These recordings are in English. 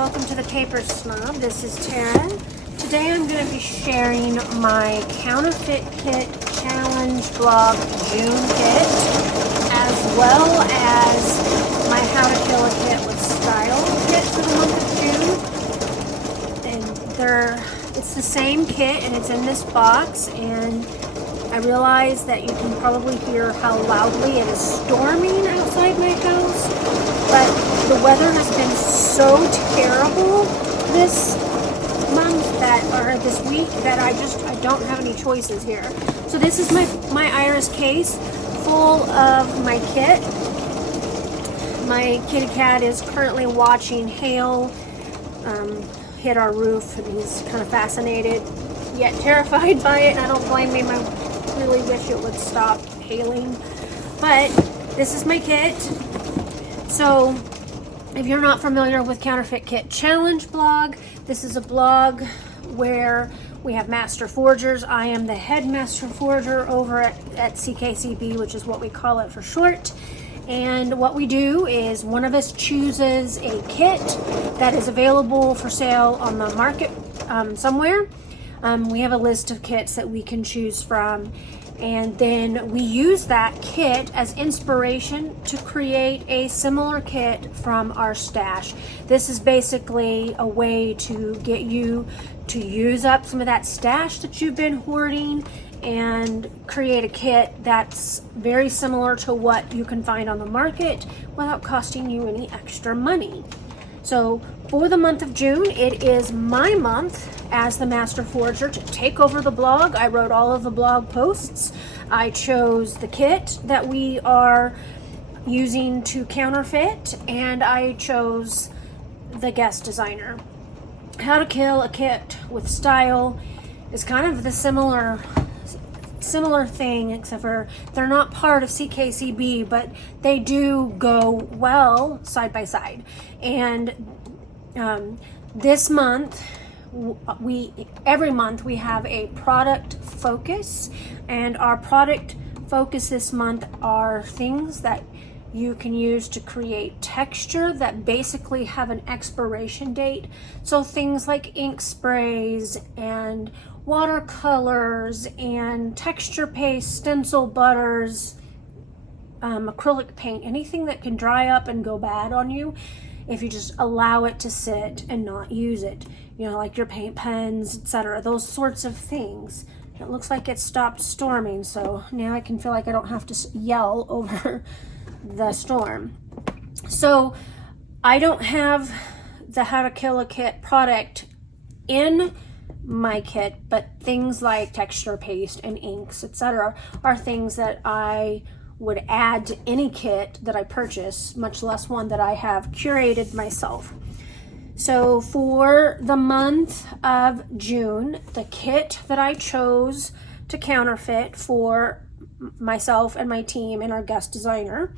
welcome to the Paper Snob. This is Taryn. Today I'm going to be sharing my Counterfeit Kit Challenge Blog June kit, as well as my How to Kill a Kit with Style kit for the month of June. And it's the same kit, and it's in this box, and I realize that you can probably hear how loudly it is storming outside my house, but the weather has been so terrible this month or this week that I don't have any choices here. So this is my Iris case full of my kit. My kitty cat is currently watching hail hit our roof, and he's kind of fascinated yet terrified by it. I don't blame him. I really wish it would stop hailing, but this is my kit. So if you're not familiar with Counterfeit Kit Challenge blog, this is a blog where we have master forgers. I am the head master forger over at CKCB, which is what we call it for short. And what we do is one of us chooses a kit that is available for sale on the market somewhere. We have a list of kits that we can choose from, and then we use that kit as inspiration to create a similar kit from our stash. This is basically a way to get you to use up some of that stash that you've been hoarding and create a kit that's very similar to what you can find on the market without costing you any extra money. So for the month of June, it is my month as the Master Forger to take over the blog. I wrote all of the blog posts. I chose the kit that we are using to counterfeit, and I chose the guest designer. How to Kill a Kit with Style is kind of the similar thing, except for they're not part of CKCB, but they do go well side by side. And this month, every month we have a product focus, and our product focus this month are things that you can use to create texture that basically have an expiration date. So things like ink sprays and watercolors and texture paste, stencil butters, acrylic paint, anything that can dry up and go bad on you if you just allow it to sit and not use it. You know, like your paint pens, etc. Those sorts of things. It looks like it stopped storming, so now I can feel like I don't have to yell over the storm. So I don't have the How to Kill a Kit product in my kit, but things like texture paste and inks, etc. are things that I would add to any kit that I purchase, much less one that I have curated myself. So for the month of June, the kit that I chose to counterfeit for myself and my team and our guest designer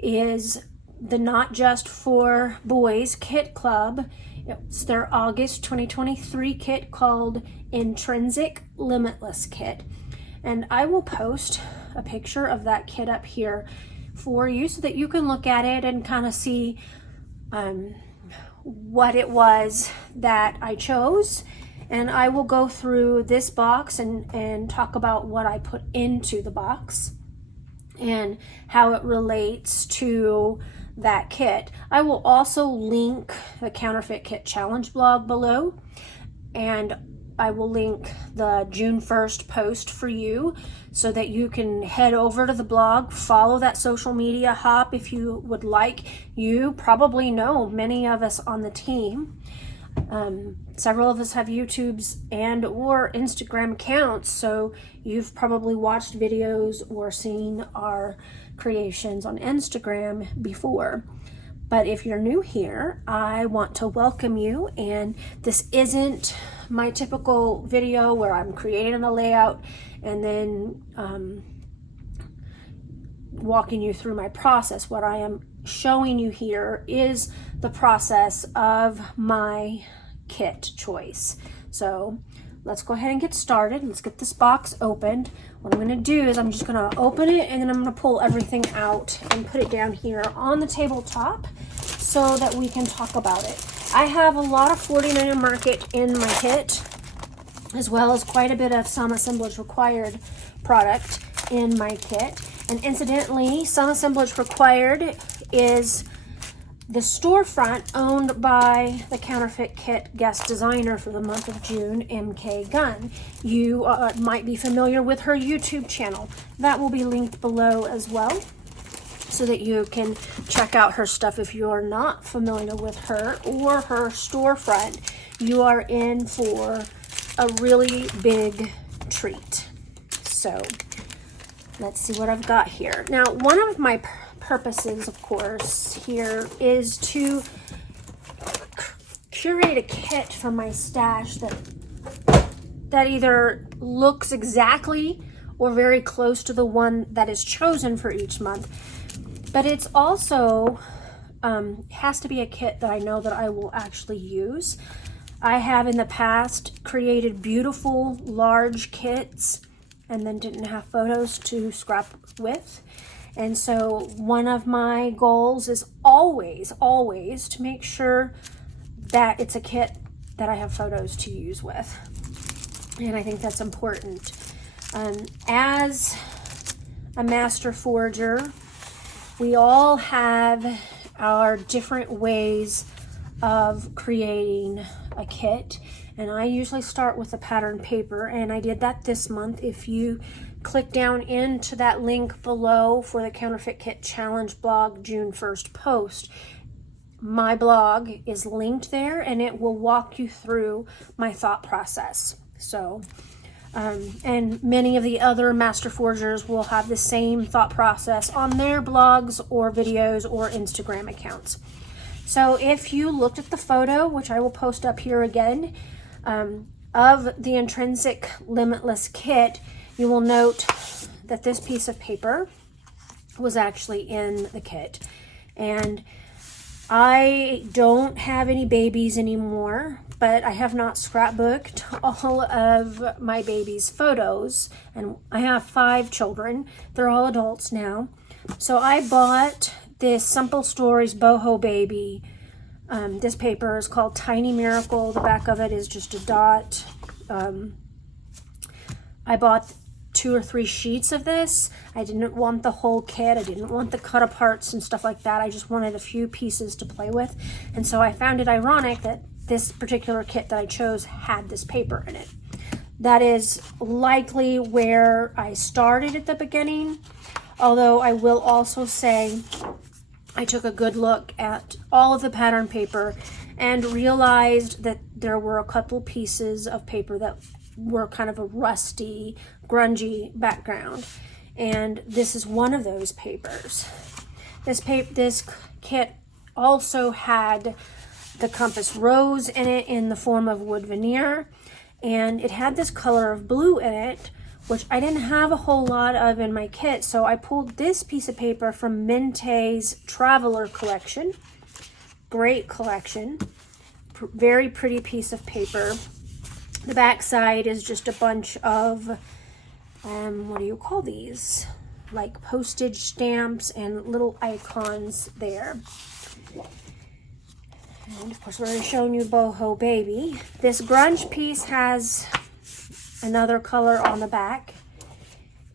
is the Not Just for Boys Kit Club. It's their August 2023 kit called Intrinsic Limitless Kit. And I will post a picture of that kit up here for you so that you can look at it and kind of see what it was that I chose. And I will go through this box and talk about what I put into the box and how it relates to that kit. I will also link the Counterfeit Kit Challenge blog below, and I will link the June 1st post for you so that you can head over to the blog, follow that social media hop if you would like. You probably know many of us on the team. Several of us have YouTubes and or Instagram accounts, so you've probably watched videos or seen our creations on Instagram before. But if you're new here, I want to welcome you, and this isn't my typical video where I'm creating a layout and then walking you through my process. What I am showing you here is the process of my kit choice. So let's go ahead and get started. Let's get this box opened. What I'm going to do is I'm just going to open it, and then I'm going to pull everything out and put it down here on the tabletop so that we can talk about it. I have a lot of 49 Market in my kit, as well as quite a bit of Some Assemblage Required product in my kit. And incidentally, Some Assemblage Required is the storefront owned by the Counterfeit Kit guest designer for the month of June, MK Gunn. You might be familiar with her YouTube channel. That will be linked below as well, so that you can check out her stuff. If you're not familiar with her or her storefront, you are in for a really big treat. So let's see what I've got here. Now, one of my purposes, of course, here is to curate a kit for my stash that either looks exactly or very close to the one that is chosen for each month. But it's also has to be a kit that I know that I will actually use. I have in the past created beautiful large kits and then didn't have photos to scrap with. And so one of my goals is always to make sure that it's a kit that I have photos to use with. And I think that's important. As a master forger, we all have our different ways of creating a kit, and I usually start with the pattern paper, and I did that this month. If you click down into that link below for the Counterfeit Kit Challenge blog June 1st post, my blog is linked there, and it will walk you through my thought process. So and many of the other master forgers will have the same thought process on their blogs or videos or Instagram accounts. So if you looked at the photo, which I will post up here again, of the Intrinsic Limitless kit, you will note that this piece of paper was actually in the kit. And I don't have any babies anymore, but I have not scrapbooked all of my babies' photos, and I have 5 children. They're all adults now. So I bought this Simple Stories Boho Baby. This paper is called Tiny Miracle. The back of it is just a dot. I bought 2 or 3 sheets of this. I didn't want the whole kit. I didn't want the cut aparts and stuff like that. I just wanted a few pieces to play with. And so I found it ironic that this particular kit that I chose had this paper in it. That is likely where I started at the beginning, although I will also say I took a good look at all of the pattern paper and realized that there were a couple pieces of paper that were kind of a rusty, grungy background, and this is one of those papers. This kit also had the compass rose in it in the form of wood veneer, and it had this color of blue in it, which I didn't have a whole lot of in my kit, so I pulled this piece of paper from Minte's Traveler collection. Great collection. Very pretty piece of paper. The back side is just a bunch of, what do you call these? Like postage stamps and little icons there. And of course, we're already showing you Boho Baby. This grunge piece has another color on the back.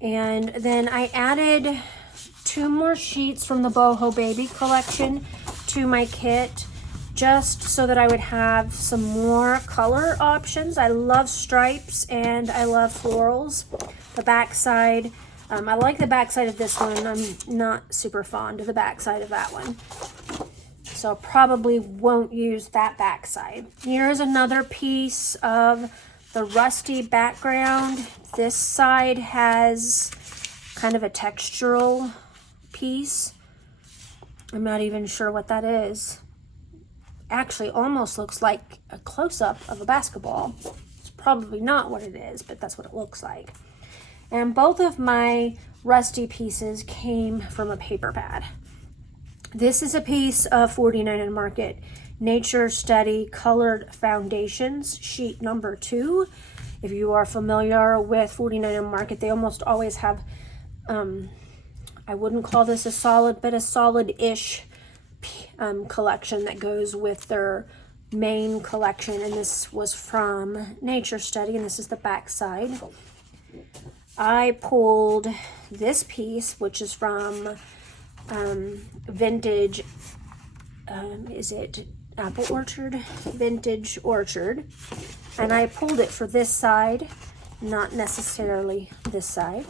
And then I added 2 more sheets from the Boho Baby collection to my kit, just so that I would have some more color options. I love stripes and I love florals. The back side, I like the back side of this one. I'm not super fond of the back side of that one, so probably won't use that back side. Here's another piece of the rusty background. This side has kind of a textural piece. I'm not even sure what that is. Actually almost looks like a close-up of a basketball. It's probably not what it is, but that's what it looks like. And both of my rusty pieces came from a paper pad. This is a piece of 49 Market Nature Study Colored Foundations, sheet number 2. If you are familiar with 49 Market, they almost always have, I wouldn't call this a solid, but a solid-ish collection that goes with their main collection, and this was from Nature Study, and this is the back side. I pulled this piece, which is from Vintage, is it Apple Orchard? Vintage Orchard. And I pulled it for this side, not necessarily this side.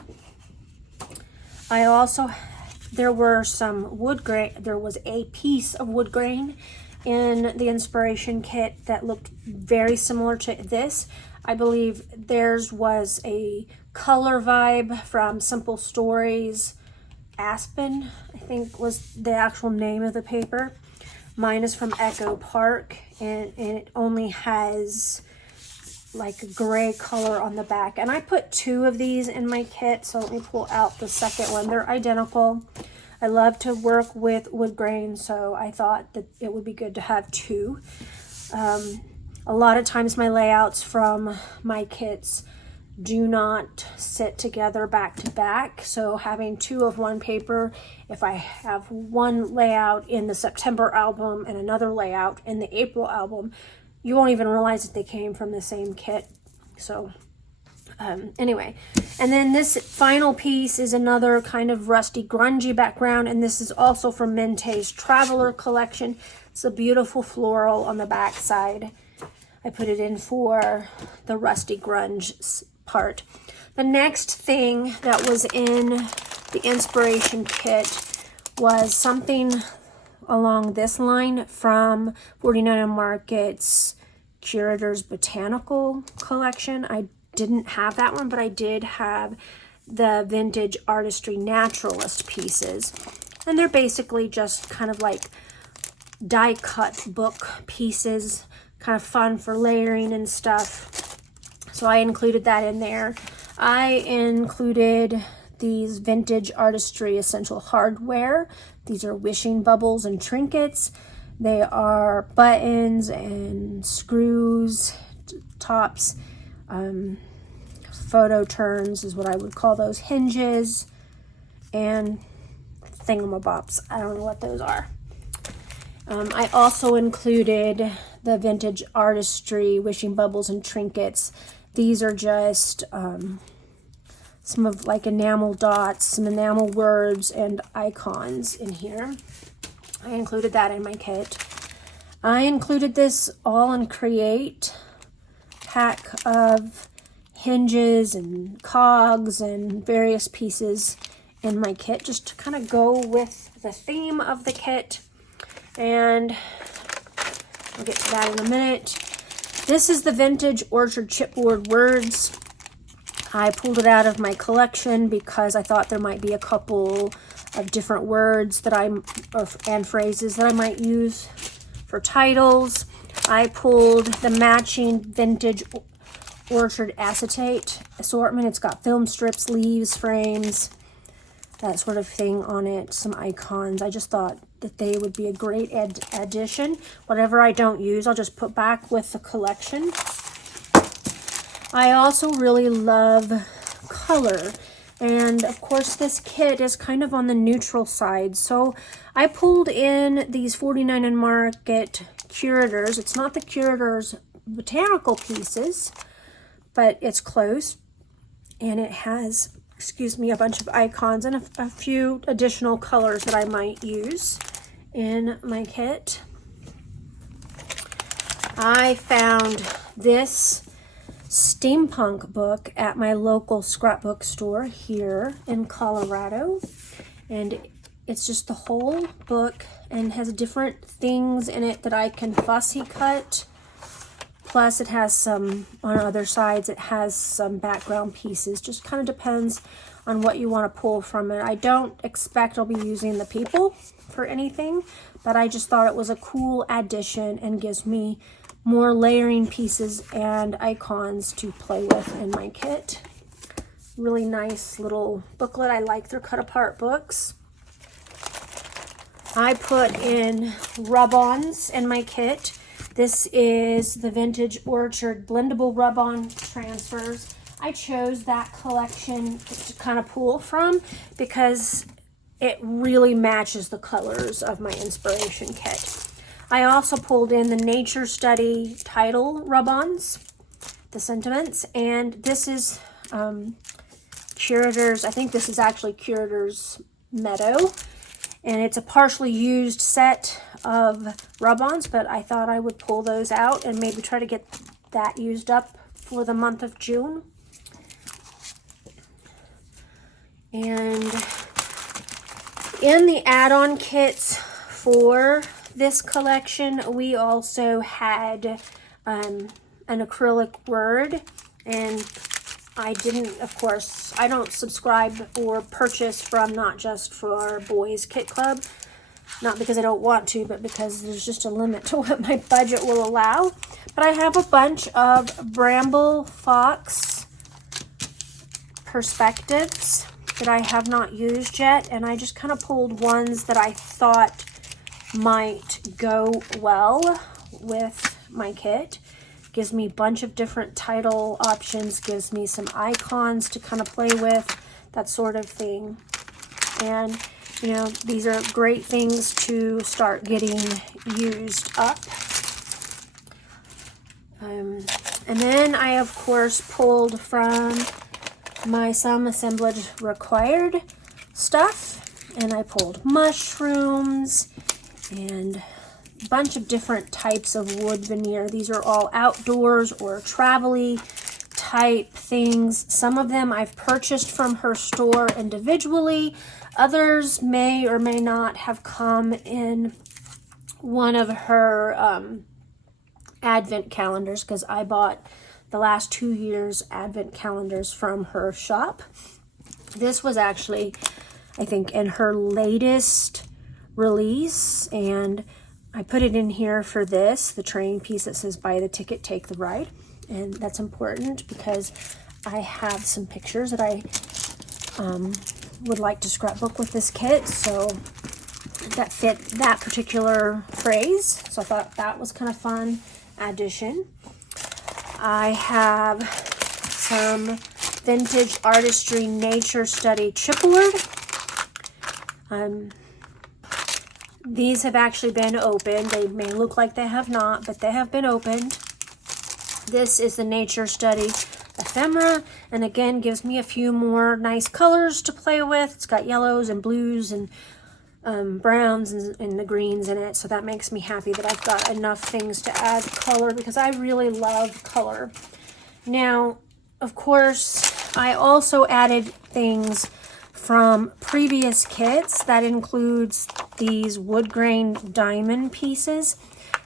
I also, there were some wood grain, there was a piece of wood grain in the inspiration kit that looked very similar to this. I believe theirs was a color vibe from Simple Stories. Aspen, I think, was the actual name of the paper. Mine is from Echo Park, and it only has like a gray color on the back. And I put 2 of these in my kit, so let me pull out the second one. They're identical. I love to work with wood grain, so I thought that it would be good to have 2. A lot of times my layouts from my kits do not sit together back to back, so having 2 of one paper, if I have one layout in the September album and another layout in the April album, you won't even realize that they came from the same kit. So anyway, and then this final piece is another kind of rusty grungy background, and this is also from Mente's Traveler collection. It's a beautiful floral on the back side. I put it in for the rusty grunge part. The next thing that was in the inspiration kit was something along this line from 49 Market's Curator's Botanical collection. I didn't have that one, but I did have the Vintage Artistry Naturalist pieces. And they're basically just kind of like die cut book pieces, kind of fun for layering and stuff. So I included that in there. I included these Vintage Artistry Essential Hardware. These are wishing bubbles and trinkets. They are buttons and screws, tops, photo turns is what I would call those, hinges, and thingamabobs. I don't know what those are. I also included the Vintage Artistry Wishing Bubbles and Trinkets. These are just some of like enamel dots, some enamel words and icons in here. I included that in my kit. I included this all in Create pack of hinges and cogs and various pieces in my kit, just to kind of go with the theme of the kit. And I'll get to that in a minute. This is the Vintage Orchard Chipboard Words. I pulled it out of my collection because I thought there might be a couple of different words that and phrases that I might use for titles. I pulled the matching Vintage Orchard Acetate assortment. It's got film strips, leaves, frames, that sort of thing on it, some icons. I just thought that they would be a great addition. Whatever I don't use, I'll just put back with the collection. I also really love color, and of course this kit is kind of on the neutral side, so I pulled in these 49 Market Curators. It's not the Curator's Botanical pieces, but it's close, and it has, excuse me, a bunch of icons and a few additional colors that I might use in my kit. I found this steampunk book at my local scrapbook store here in Colorado, and it's just the whole book and has different things in it that I can fussy cut. Plus it has some, on other sides, it has some background pieces. Just kind of depends on what you want to pull from it. I don't expect I'll be using the people for anything, but I just thought it was a cool addition and gives me more layering pieces and icons to play with in my kit. Really nice little booklet. I like their cut apart books. I put in rub-ons in my kit. This is the Vintage Orchard Blendable Rub-On Transfers. I chose that collection to kind of pull from because it really matches the colors of my inspiration kit. I also pulled in the Nature Study title rub-ons, the sentiments, and this is Curator's, I think this is actually Curator's Meadow, and it's a partially used set of rub-ons, but I thought I would pull those out and maybe try to get that used up for the month of June. And in the add-on kits for this collection, we also had an acrylic word, and I didn't, of course, I don't subscribe or purchase from Not Just for Boys Kit Club, not because I don't want to, but because there's just a limit to what my budget will allow. But I have a bunch of Bramble Fox perspectives that I have not used yet, and I just kind of pulled ones that I thought might go well with my kit. Gives me a bunch of different title options, gives me some icons to kind of play with, that sort of thing. And you know, these are great things to start getting used up. And then I, of course, pulled from my Some Assemblage Required stuff, and I pulled mushrooms and a bunch of different types of wood veneer. These are all outdoors or travel-y type things. Some of them I've purchased from her store individually. Others may or may not have come in one of her advent calendars, because I bought the last 2 years advent calendars from her shop. This was actually, I think, in her latest release, and I put it in here for this, the train piece that says buy the ticket, take the ride. And that's important because I have some pictures that I would like to scrapbook with this kit, so that fit that particular phrase. So I thought that was kind of fun addition. I have some Vintage Artistry Nature Study chipboard. These have actually been opened. They may look like they have not, but they have been opened. This is the Nature Study Ephemera, and again gives me a few more nice colors to play with. It's got yellows and blues and browns and the greens in it, so that makes me happy that I've got enough things to add color, because I really love color. Now, of course, I also added things from previous kits. That includes these wood grain diamond pieces.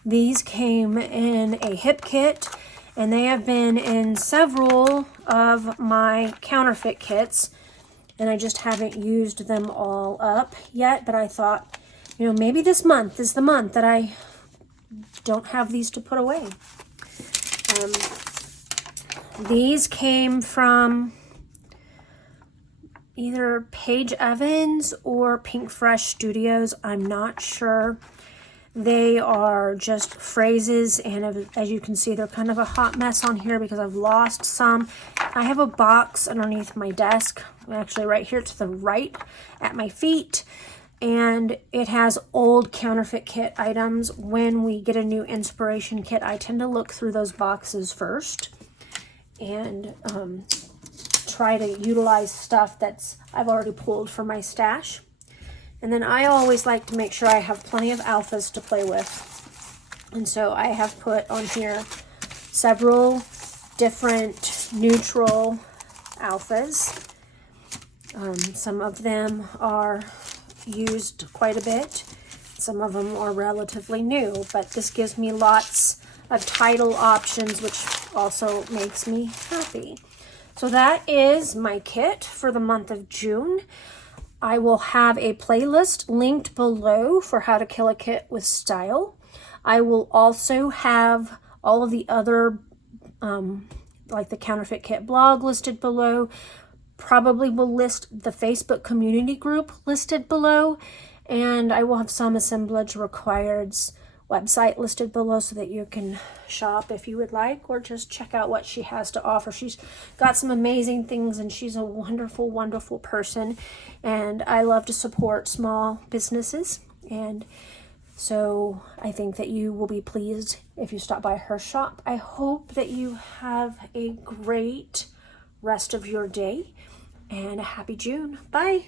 These came in a hip kit, and they have been in several of my counterfeit kits, and I just haven't used them all up yet. But I thought, you know, maybe this month is the month that I don't have these to put away. These came from either Paige Evans or Pink Fresh Studios. I'm not sure. They are just phrases, and as you can see, they're kind of a hot mess on here because I've lost some. I have a box underneath my desk, actually right here to the right at my feet, and it has old counterfeit kit items. When we get a new inspiration kit, I tend to look through those boxes first and try to utilize stuff that's I've already pulled from my stash. And then I always like to make sure I have plenty of alphas to play with. And so I have put on here several different neutral alphas. Some of them are used quite a bit. Some of them are relatively new, but this gives me lots of title options, which also makes me happy. So that is my kit for the month of June. I will have a playlist linked below for how to kill a kit with style. I will also have all of the other, like the counterfeit kit blog listed below. Probably will list the Facebook community group listed below. And I will have Some Assemblage Required's website listed below so that you can shop if you would like, or just check out what she has to offer. She's got some amazing things, and she's a wonderful, wonderful person, and I love to support small businesses. And So I think that you will be pleased if you stop by her shop. I hope that you have a great rest of your day and a happy June. Bye.